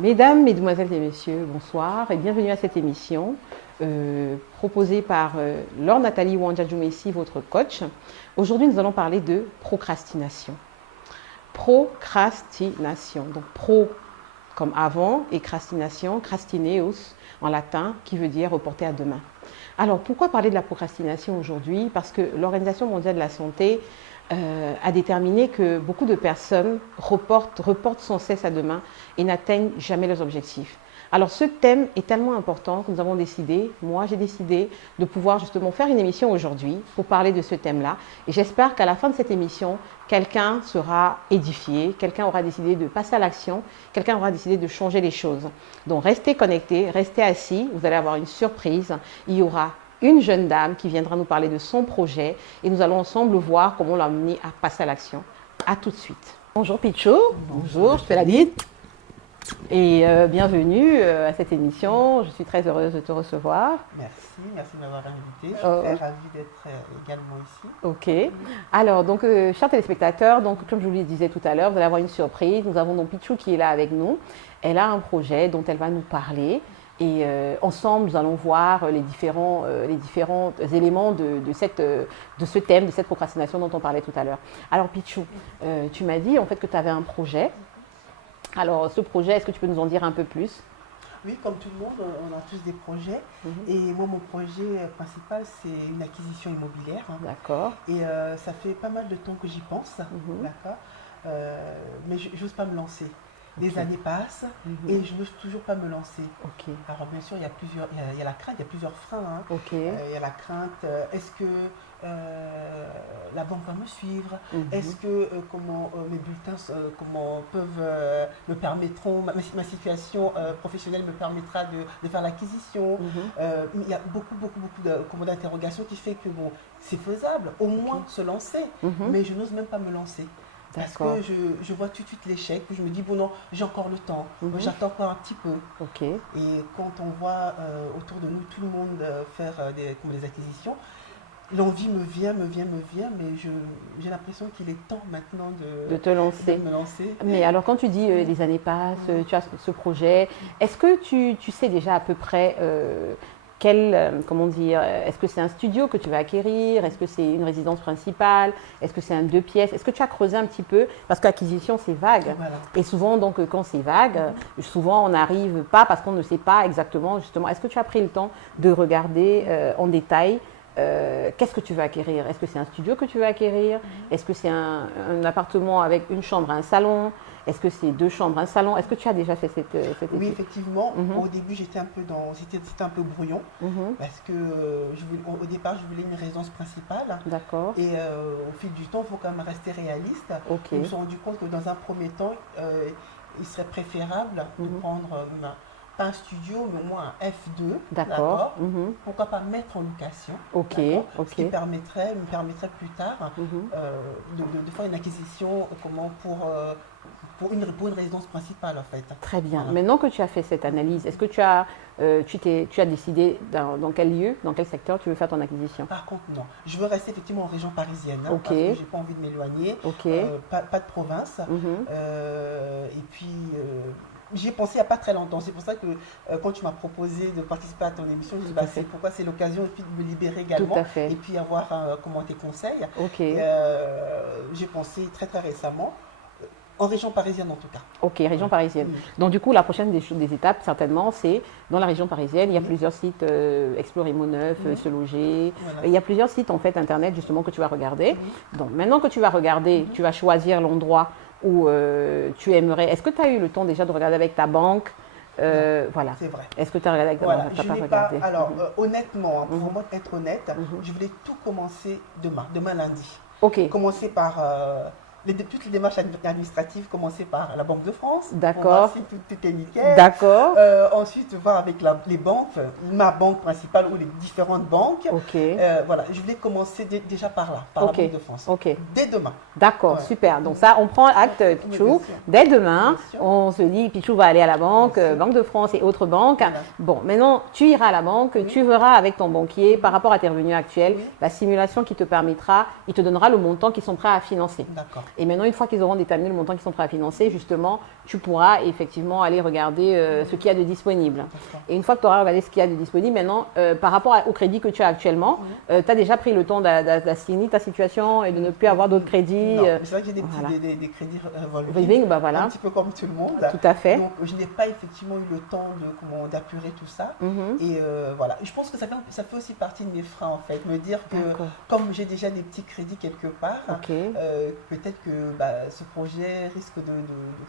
Mesdames, Mesdemoiselles et Messieurs, bonsoir et bienvenue à cette émission proposée par Laure Nathalie Wandjadjoumessi, votre coach. Aujourd'hui, nous allons parler de procrastination. Procrastination, donc pro comme avant et crastination, crastineus en latin, qui veut dire reporter à demain. Alors, pourquoi parler de la procrastination aujourd'hui? Parce que l'Organisation mondiale de la santé a déterminé que beaucoup de personnes reportent sans cesse à demain et n'atteignent jamais leurs objectifs. Alors ce thème est tellement important que nous avons décidé, moi j'ai décidé de pouvoir justement faire une émission aujourd'hui pour parler de ce thème-là. Et j'espère qu'à la fin de cette émission, quelqu'un sera édifié, quelqu'un aura décidé de passer à l'action, quelqu'un aura décidé de changer les choses. Donc restez connectés, restez assis, vous allez avoir une surprise. Il y aura une jeune dame qui viendra nous parler de son projet et nous allons ensemble voir comment l'amener à passer à l'action. À tout de suite. Bonjour Pichou. Bonjour, je fais la bise. Et bienvenue à cette émission. Je suis très heureuse de te recevoir. Merci de m'avoir invitée. Je suis très ravie d'être également ici. Ok. Alors, donc, chers téléspectateurs, donc, comme je vous le disais tout à l'heure, vous allez avoir une surprise. Nous avons donc Pichou qui est là avec nous. Elle a un projet dont elle va nous parler. Et ensemble, nous allons voir les différents éléments de ce thème, de cette procrastination dont on parlait tout à l'heure. Alors, Pichou, tu m'as dit en fait que tu avais un projet. Alors, ce projet, est-ce que tu peux nous en dire un peu plus? Oui, comme tout le monde, on a tous des projets. Et moi, mon projet principal, c'est une acquisition immobilière. D'accord. Et ça fait pas mal de temps que j'y pense. D'accord. Mais je n'ose pas me lancer. Des années passent et je n'ose toujours pas me lancer. Alors bien sûr, il y a la crainte, il y a plusieurs freins. Il y a la crainte, est-ce que la banque va me suivre? Est-ce que mes bulletins me permettront, ma situation professionnelle me permettra de faire l'acquisition? Il y a beaucoup d'interrogations qui fait que bon, c'est faisable, au moins se lancer, mais je n'ose même pas me lancer. Parce que je vois tout de suite l'échec, je me dis, bon non, j'ai encore le temps, j'attends encore un petit peu. Et quand on voit autour de nous tout le monde faire des acquisitions, l'envie me vient, mais j'ai l'impression qu'il est temps maintenant de te lancer. De me lancer. Mais alors quand tu dis les années passent, tu as ce projet, est-ce que tu sais déjà à peu près est-ce que c'est un studio que tu vas acquérir? Est-ce que c'est une résidence principale? Est-ce que c'est un 2 pièces? Est-ce que tu as creusé un petit peu? Parce qu'acquisition, c'est vague. Voilà. Et souvent, donc, quand c'est vague, souvent, on n'arrive pas parce qu'on ne sait pas exactement, justement. Est-ce que tu as pris le temps de regarder en détail qu'est-ce que tu veux acquérir? Est-ce que c'est un studio que tu veux acquérir? Est-ce que c'est un appartement avec une chambre et un salon? Est-ce que c'est 2 chambres, un salon? Est-ce que tu as déjà fait cette étude? Oui, effectivement. Au début, c'était un peu brouillon parce que au départ, je voulais une résidence principale. D'accord. Et au fil du temps, il faut quand même rester réaliste. Je me suis rendu compte que dans un premier temps, il serait préférable de prendre pas un studio, mais au moins un F2. D'accord. Pourquoi pas mettre en location. Ce qui me permettrait plus tard de faire une acquisition pour une résidence principale en fait. Très bien. Voilà. Maintenant que tu as fait cette analyse, est-ce que tu as décidé dans quel lieu, dans quel secteur tu veux faire ton acquisition? Par contre, non. Je veux rester effectivement en région parisienne parce que je n'ai pas envie de m'éloigner. Pas de province. Et puis, j'y ai pensé il n'y a pas très longtemps. C'est pour ça que quand tu m'as proposé de participer à ton émission, je me suis dit c'est pourquoi c'est l'occasion de me libérer également et puis avoir tes conseils. J'ai pensé très très récemment. En région parisienne en tout cas. Région parisienne. Donc du coup, la prochaine des étapes, certainement, c'est dans la région parisienne. Il y a plusieurs sites, Explorer Mo Neuf, Se Loger. Voilà. Il y a plusieurs sites en fait internet justement que tu vas regarder. Donc maintenant que tu vas regarder, tu vas choisir l'endroit où tu aimerais. Est-ce que tu as eu le temps déjà de regarder avec ta banque? Voilà. C'est vrai. Est-ce que tu as regardé avec ta banque? Je n'ai pas. Alors honnêtement, pour moi être honnête, je voulais tout commencer demain lundi. Commencer par toutes les démarches administratives, commencer par la Banque de France. D'accord. Pour voir si tout était nickel. D'accord. Ensuite, voir avec les banques, ma banque principale ou les différentes banques. Voilà, je voulais commencer déjà par là, par la Banque de France. Dès demain. D'accord, super. Donc ça, on prend acte, Pichou. Dès demain, on se dit, Pichou va aller à la banque, Banque de France et autres banques. Voilà. Bon, maintenant, tu iras à la banque, tu verras avec ton banquier, par rapport à tes revenus actuels, la simulation qui te permettra, il te donnera le montant qu'ils sont prêts à financer. D'accord. Et maintenant, une fois qu'ils auront déterminé le montant qu'ils sont prêts à financer, justement, tu pourras effectivement aller regarder ce qu'il y a de disponible. Et une fois que tu auras regardé ce qu'il y a de disponible, maintenant, par rapport au crédit que tu as actuellement, tu as déjà pris le temps d'assigner ta situation et de ne plus avoir d'autres crédits. C'est vrai que j'ai des crédits revolving, voilà. Un petit peu comme tout le monde. Tout à fait. Donc, je n'ai pas effectivement eu le temps d'apurer tout ça. Et voilà. Je pense que ça fait aussi partie de mes freins, en fait. Me dire que comme j'ai déjà des petits crédits quelque part, peut-être que ce projet risque de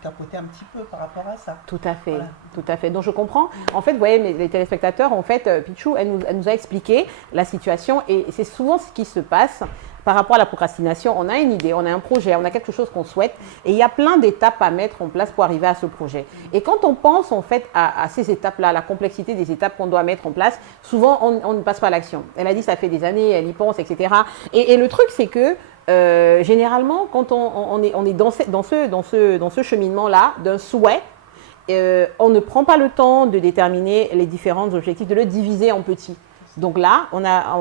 capoter un petit peu par rapport à ça. Tout à fait, tout à fait. Donc je comprends. En fait, vous voyez, les téléspectateurs, en fait, Pichou, elle nous a expliqué la situation et c'est souvent ce qui se passe par rapport à la procrastination. On a une idée, on a un projet, on a quelque chose qu'on souhaite et il y a plein d'étapes à mettre en place pour arriver à ce projet. Et quand on pense en fait à ces étapes-là, la complexité des étapes qu'on doit mettre en place, souvent on ne passe pas à l'action. Elle a dit ça fait des années, elle y pense, etc. Et le truc, c'est que généralement, quand on est dans ce cheminement-là d'un souhait, on ne prend pas le temps de déterminer les différents objectifs, de le diviser en petits. Donc là,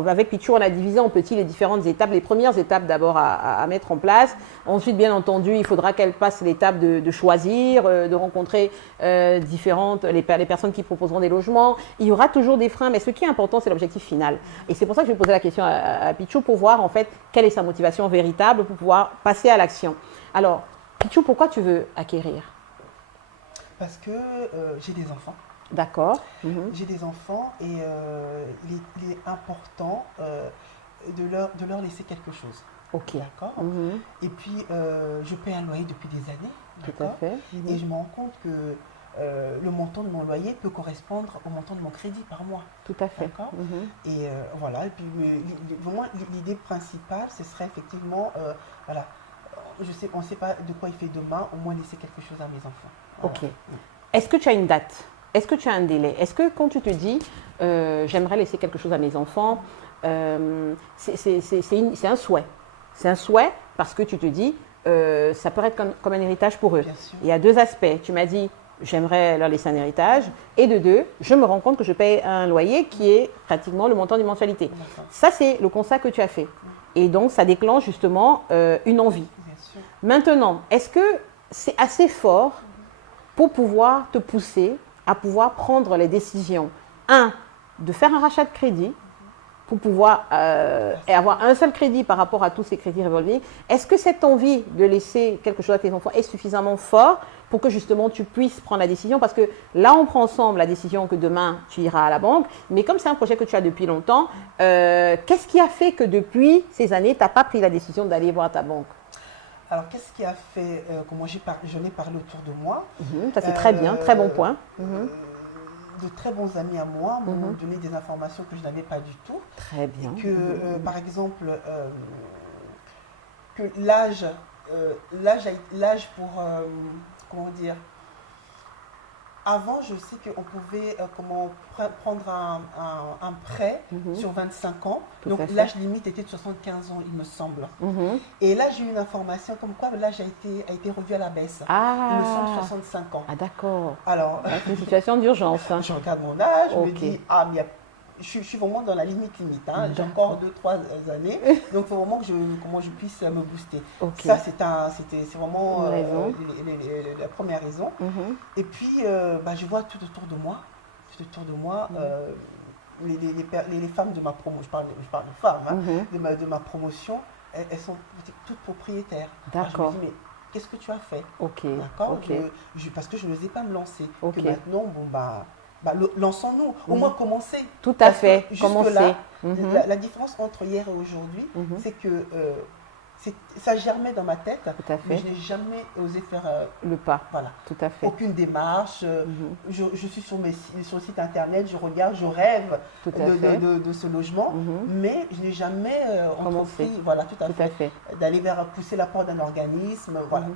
avec Pichou, on a divisé en petits les différentes étapes. Les premières étapes d'abord à mettre en place. Ensuite, bien entendu, il faudra qu'elle passe l'étape de choisir, de rencontrer les personnes qui proposeront des logements. Il y aura toujours des freins, mais ce qui est important, c'est l'objectif final. Et c'est pour ça que je vais poser la question à Pichou pour voir en fait quelle est sa motivation véritable pour pouvoir passer à l'action. Alors, Pichou, pourquoi tu veux acquérir? Parce que j'ai des enfants. D'accord. J'ai des enfants et il est important de leur laisser quelque chose. Ok. D'accord. Et puis, je paie un loyer depuis des années. Tout à fait. Et je me rends compte que le montant de mon loyer peut correspondre au montant de mon crédit par mois. Tout à fait. D'accord. Et voilà. Et puis, vraiment, l'idée principale, ce serait effectivement, voilà, on ne sait pas de quoi il fait demain, au moins laisser quelque chose à mes enfants. Voilà. Ok. Est-ce que tu as une date? Est-ce que tu as un délai? Est-ce que quand tu te dis j'aimerais laisser quelque chose à mes enfants, c'est un souhait. C'est un souhait parce que tu te dis ça peut être comme un héritage pour eux. Il y a deux aspects. Tu m'as dit j'aimerais leur laisser un héritage et de deux, je me rends compte que je paye un loyer qui est pratiquement le montant d'une mensualité. Ça, c'est le constat que tu as fait. Et donc, ça déclenche justement une envie. Maintenant, est-ce que c'est assez fort pour pouvoir te pousser à pouvoir prendre les décisions, de faire un rachat de crédit pour pouvoir et avoir un seul crédit par rapport à tous ces crédits revolving. Est-ce que cette envie de laisser quelque chose à tes enfants est suffisamment fort pour que justement tu puisses prendre la décision? Parce que là, on prend ensemble la décision que demain, tu iras à la banque. Mais comme c'est un projet que tu as depuis longtemps, qu'est-ce qui a fait que depuis ces années, tu n'as pas pris la décision d'aller voir ta banque? Alors, qu'est-ce qui a fait que moi j'en ai parlé autour de moi? Ça, c'est très bien, très bon point. De très bons amis à moi m'ont donné des informations que je n'avais pas du tout. Très bien. Que, par exemple, que l'âge pour, comment dire, avant, je sais qu'on pouvait prendre un prêt sur 25 ans. Tout donc, l'âge limite était de 75 ans, il me semble. Et là, j'ai eu une information comme quoi l'âge a été revu à la baisse. Il me semble 65 ans. Ah, d'accord. Alors, c'est une situation d'urgence. Je regarde mon âge, je me dis, mais je suis vraiment dans la limite. J'ai encore 2-3 années. Donc, il faut vraiment que je puisse me booster. Ça, c'est vraiment la première raison. Et puis, je vois tout autour de moi, les femmes de ma promotion, je parle de femmes, de ma promotion, elles sont toutes propriétaires. D'accord. Alors, je me dis, mais qu'est-ce que tu as fait? D'accord. Parce que je n'osais pas me lancer. Que maintenant, lançons-nous, au moins commencer. Tout à fait, commencer. La différence entre hier et aujourd'hui, c'est que ça germait dans ma tête, mais je n'ai jamais osé faire le pas. Voilà. Tout à fait. Aucune démarche. Je suis sur le site internet, je regarde, je rêve de ce logement, mais je n'ai jamais entrepris, voilà, tout à fait. D'aller pousser la porte d'un organisme, voilà.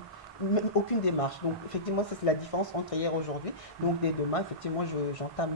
Aucune démarche. Donc, effectivement, ça, c'est la différence entre hier et aujourd'hui. Donc, dès demain, effectivement, j'entame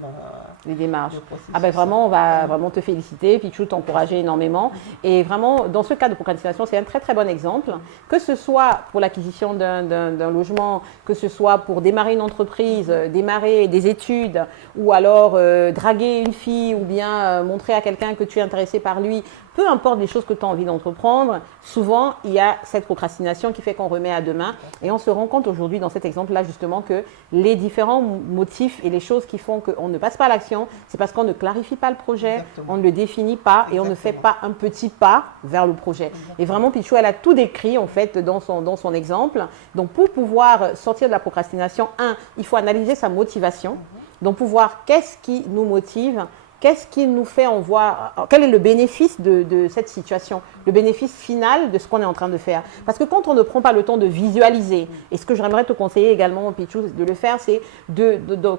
les démarches. Vraiment, on va vraiment te féliciter, Pichou, t'encourager énormément. Et vraiment, dans ce cas de procrastination, c'est un très, très bon exemple. Que ce soit pour l'acquisition d'un logement, que ce soit pour démarrer une entreprise, démarrer des études, ou alors draguer une fille, ou bien montrer à quelqu'un que tu es intéressé par lui, peu importe les choses que tu as envie d'entreprendre, souvent, il y a cette procrastination qui fait qu'on remet à demain. Et on se rend compte aujourd'hui, dans cet exemple-là, justement, que les différents motifs et les choses qui font qu'on ne passe pas à l'action, c'est parce qu'on ne clarifie pas le projet, Exactement. on ne le définit pas et on ne fait pas un petit pas vers le projet. Exactement. Et vraiment, Pichou, elle a tout décrit, en fait, dans son exemple. Donc, pour pouvoir sortir de la procrastination, il faut analyser sa motivation. Donc, pour voir qu'est-ce qui nous motive, qu'est-ce qui nous fait en voir, quel est le bénéfice de cette situation, le bénéfice final de ce qu'on est en train de faire. Parce que quand on ne prend pas le temps de visualiser, et ce que j'aimerais te conseiller également, Pichou, de le faire, c'est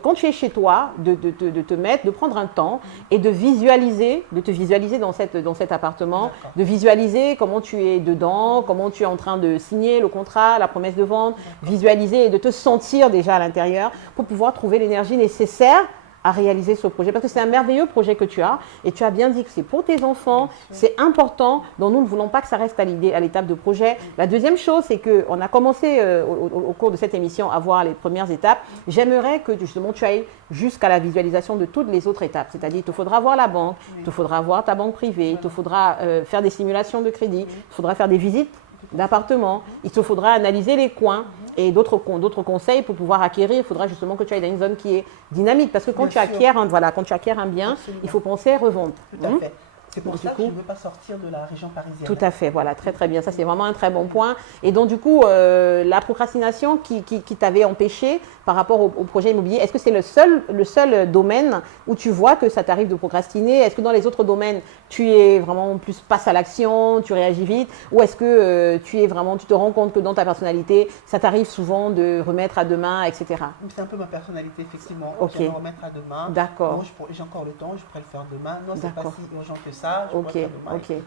quand tu es chez toi, de te mettre, de prendre un temps et de te visualiser dans cet appartement, de visualiser comment tu es dedans, comment tu es en train de signer le contrat, la promesse de vente, visualiser et de te sentir déjà à l'intérieur pour pouvoir trouver l'énergie nécessaire à réaliser ce projet, parce que c'est un merveilleux projet que tu as, et tu as bien dit que c'est pour tes enfants, c'est important, donc nous ne voulons pas que ça reste à l'étape de projet. La deuxième chose, c'est qu'on a commencé au cours de cette émission à voir les premières étapes. J'aimerais que justement tu ailles jusqu'à la visualisation de toutes les autres étapes, c'est-à-dire il te faudra voir la banque, il te faudra voir ta banque privée, il te faudra faire des simulations de crédit, il faudra faire des visites d'appartements, il te faudra analyser les coins et d'autres conseils pour pouvoir acquérir. Il faudra justement que tu ailles dans une zone qui est dynamique, parce que quand tu acquiers un bien, il faut penser à revendre. Tout à fait. C'est pour ça que je ne veux pas sortir de la région parisienne. Tout à fait, voilà, très très bien. Ça, c'est vraiment un très bon point. Et donc, du coup, la procrastination qui t'avait empêché par rapport au projet immobilier, est-ce que c'est le seul domaine où tu vois que ça t'arrive de procrastiner? Est-ce que dans les autres domaines, tu es vraiment plus passe à l'action, tu réagis vite? Ou est-ce que tu te rends compte que dans ta personnalité, ça t'arrive souvent de remettre à demain, etc.? C'est un peu ma personnalité, effectivement. Ok. Je vais remettre à demain. D'accord. J'ai encore le temps, je pourrais le faire demain. Non, c'est pas D'accord. si urgent que ça. Je pourrais le faire demain. Ok.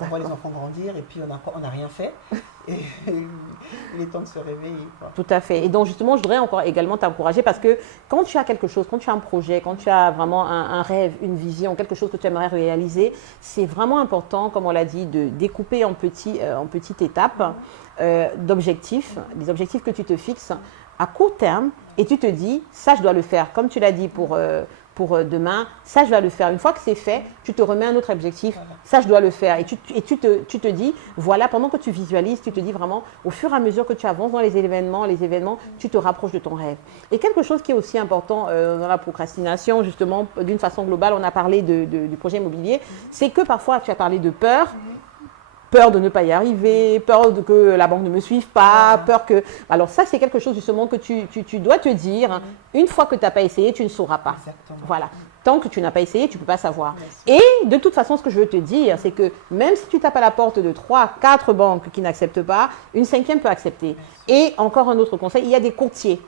On voit les enfants grandir et puis on n'a rien fait. Et il est temps de se réveiller, quoi. Tout à fait. Et donc justement, je voudrais encore également t'encourager, parce que quand tu as quelque chose, quand tu as un projet, quand tu as vraiment un rêve, une vision, quelque chose que tu aimerais réaliser, c'est vraiment important, comme on l'a dit, de découper en petites étapes d'objectifs, des objectifs que tu te fixes à court terme, et tu te dis, ça je dois le faire, comme tu l'as dit pour demain, ça je dois le faire. Une fois que c'est fait, tu te remets un autre objectif, ça je dois le faire. Et tu te dis, voilà, pendant que tu visualises, tu te dis vraiment, au fur et à mesure que tu avances dans les événements, tu te rapproches de ton rêve. Et quelque chose qui est aussi important dans la procrastination, justement, d'une façon globale, on a parlé du projet immobilier, c'est que parfois tu as parlé de peur de ne pas y arriver, peur que la banque ne me suive pas, peur que... Alors ça, c'est quelque chose justement que tu dois te dire, une fois que tu n'as pas essayé, tu ne sauras pas. Exactement. Voilà. Tant que tu n'as pas essayé, tu ne peux pas savoir. Et de toute façon, ce que je veux te dire, c'est que même si tu tapes à la porte de 3, 4 banques qui n'acceptent pas, une 5e peut accepter. Et encore un autre conseil, il y a des courtiers.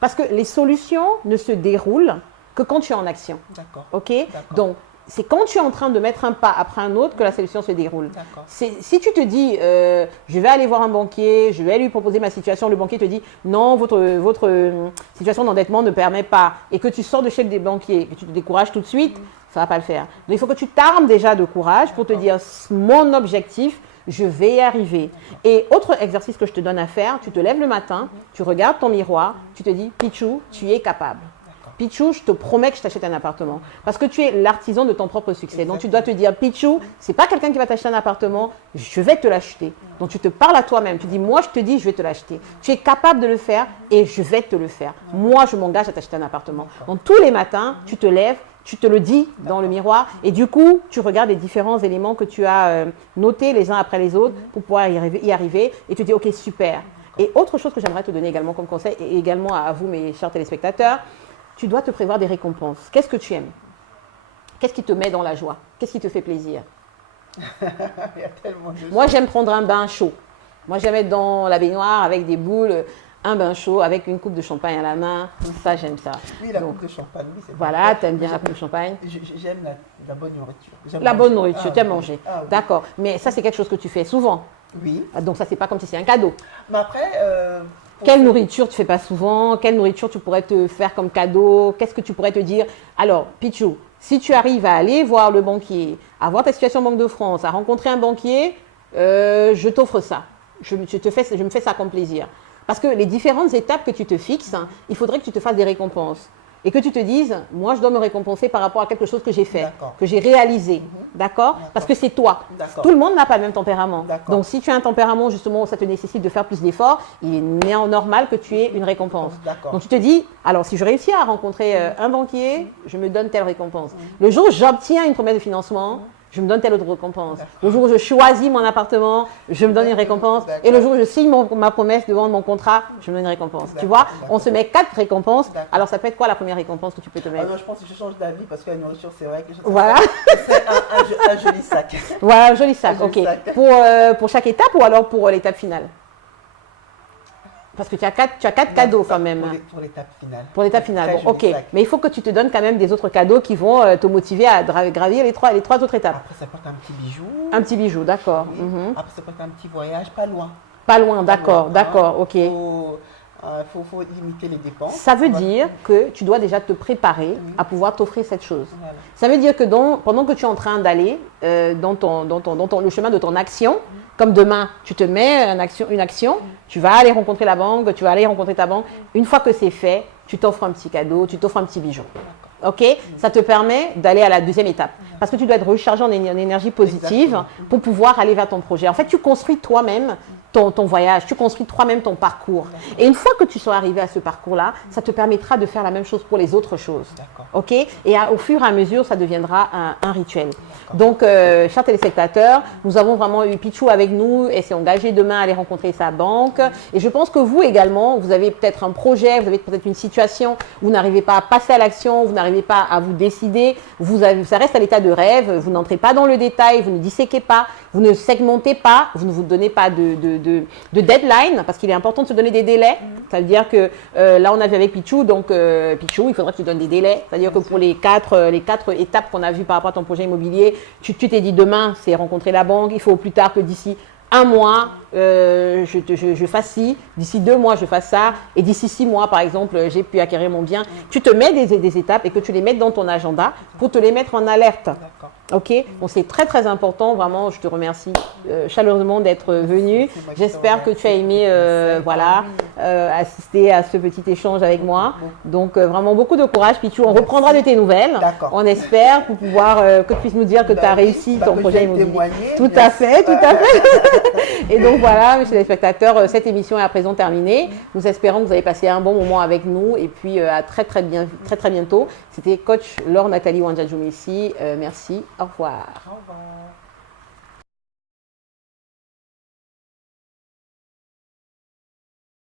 Parce que les solutions ne se déroulent que quand tu es en action. D'accord. OK ? Donc, c'est quand tu es en train de mettre un pas après un autre que la solution se déroule. Si tu te dis, je vais aller voir un banquier, je vais lui proposer ma situation, le banquier te dit, non, votre situation d'endettement ne permet pas, et que tu sors de chez le banquier, et que tu te décourages tout de suite, ça ne va pas le faire. Donc, il faut que tu t'armes déjà de courage pour te dire, mon objectif, je vais y arriver. Et autre exercice que je te donne à faire, tu te lèves le matin, tu regardes ton miroir, tu te dis, Pichou, tu es capable. Pichou, je te promets que je t'achète un appartement. Parce que tu es l'artisan de ton propre succès. Exactement. Donc, tu dois te dire, Pichou, ce n'est pas quelqu'un qui va t'acheter un appartement, je vais te l'acheter. Donc, tu te parles à toi-même. Tu dis, moi, je te dis, je vais te l'acheter. Tu es capable de le faire et je vais te le faire. Moi, je m'engage à t'acheter un appartement. Donc, tous les matins, tu te lèves, tu te le dis dans le miroir et du coup, tu regardes les différents éléments que tu as notés les uns après les autres pour pouvoir y arriver et tu te dis, OK, super. Et autre chose que j'aimerais te donner également comme conseil et également à vous, mes chers téléspectateurs, tu dois te prévoir des récompenses. Qu'est-ce que tu aimes? Qu'est-ce qui te met dans la joie? Qu'est-ce qui te fait plaisir? Il y a tellement de Moi, j'aime prendre un bain chaud. Moi, j'aime être dans la baignoire avec des boules, un bain chaud avec une coupe de champagne à la main. Ça, j'aime ça. Oui, la coupe de champagne. Oui, c'est voilà, tu aimes bien la coupe de champagne? J'aime la bonne nourriture. La bonne nourriture, tu aimes manger. Oui. D'accord. Mais ça, c'est quelque chose que tu fais souvent? Oui. Donc, ça, c'est pas comme si c'est un cadeau. Mais après... quelle nourriture tu fais pas souvent? Quelle nourriture tu pourrais te faire comme cadeau? Qu'est-ce que tu pourrais te dire? Alors, Pichou, si tu arrives à aller voir le banquier, à voir ta situation Banque de France, à rencontrer un banquier, je t'offre ça. Je me fais ça comme plaisir. Parce que les différentes étapes que tu te fixes, il faudrait que tu te fasses des récompenses. et que tu te dises, moi, je dois me récompenser par rapport à quelque chose que j'ai fait, que j'ai réalisé. D'accord? Parce que c'est toi. Tout le monde n'a pas le même tempérament. Donc, si tu as un tempérament, justement, où ça te nécessite de faire plus d'efforts, il est normal que tu aies une récompense. Donc, tu te dis, alors, si je réussis à rencontrer un banquier, je me donne telle récompense. Le jour où j'obtiens une promesse de financement, je me donne telle autre récompense. Le jour où je choisis mon appartement, je me donne une récompense. Et le jour où je signe ma promesse devant mon contrat, je me donne une récompense. Tu vois, on se met 4 récompenses. Alors, ça peut être quoi la première récompense que tu peux te mettre? Non, je pense que je change d'avis parce que la nourriture, c'est vrai que voilà. C'est un joli sac. Voilà, un joli sac. Ok. Pour chaque étape ou alors pour l'étape finale? Parce que tu as quatre cadeaux quand même. Pour l'étape finale. Pour l'étape finale, bon, ok. Mais il faut que tu te donnes quand même des autres cadeaux qui vont te motiver à gravir les trois autres étapes. Après, ça peut être un petit bijou. Un petit bijou, d'accord. Oui. Après, ça peut être un petit voyage, pas loin. Pas loin, d'accord, ok. Il faut limiter les dépenses. Ça veut dire que tu dois déjà te préparer à pouvoir t'offrir cette chose. Voilà. Ça veut dire que pendant que tu es en train d'aller dans le chemin de ton action, comme demain, tu te mets une action, tu vas aller rencontrer la banque, tu vas aller rencontrer ta banque. Une fois que c'est fait, tu t'offres un petit cadeau, tu t'offres un petit bijou. Ok? Ça te permet d'aller à la deuxième étape. Parce que tu dois être rechargé en énergie positive pour pouvoir aller vers ton projet. En fait, tu construis toi-même ton voyage, tu construis toi-même ton parcours. Et une fois que tu seras arrivé à ce parcours-là, ça te permettra de faire la même chose pour les autres choses. Ok? Et au fur et à mesure, ça deviendra un rituel. Donc, chers téléspectateurs, nous avons vraiment eu Pichou avec nous et s'est engagé demain à aller rencontrer sa banque. Et je pense que vous également, vous avez peut-être un projet, vous avez peut-être une situation, vous n'arrivez pas à passer à l'action, vous n'arrivez pas à vous décider, ça reste à l'état de rêve, vous n'entrez pas dans le détail, vous ne disséquez pas, vous ne segmentez pas, vous ne vous donnez pas de deadline, parce qu'il est important de se donner des délais. Ça veut dire que là, on a vu avec Pichou, donc Pichou, il faudra que tu donnes des délais. C'est-à-dire que pour les quatre étapes qu'on a vues par rapport à ton projet immobilier, tu t'es dit demain, c'est rencontrer la banque, il faut au plus tard que d'ici un mois, je fasse ci, d'ici 2 mois, je fasse ça, et d'ici 6 mois, par exemple, j'ai pu acquérir mon bien. Tu te mets des étapes et que tu les mettes dans ton agenda pour te les mettre en alerte. Ok? Bon, c'est très très important, vraiment, je te remercie chaleureusement d'être venu. J'espère que tu as aimé assister à ce petit échange avec moi. Donc vraiment beaucoup de courage, Pichou. On reprendra de tes nouvelles. On espère pour pouvoir que tu puisses nous dire que tu as réussi ton projet immobilier. Tout à fait, tout à fait. Et donc voilà, mes téléspectateurs, cette émission est à présent terminée. Nous espérons que vous avez passé un bon moment avec nous et puis à très très bientôt. C'était coach Laure Nathalie Wanjadjoumessi. Merci. Au revoir. Au revoir.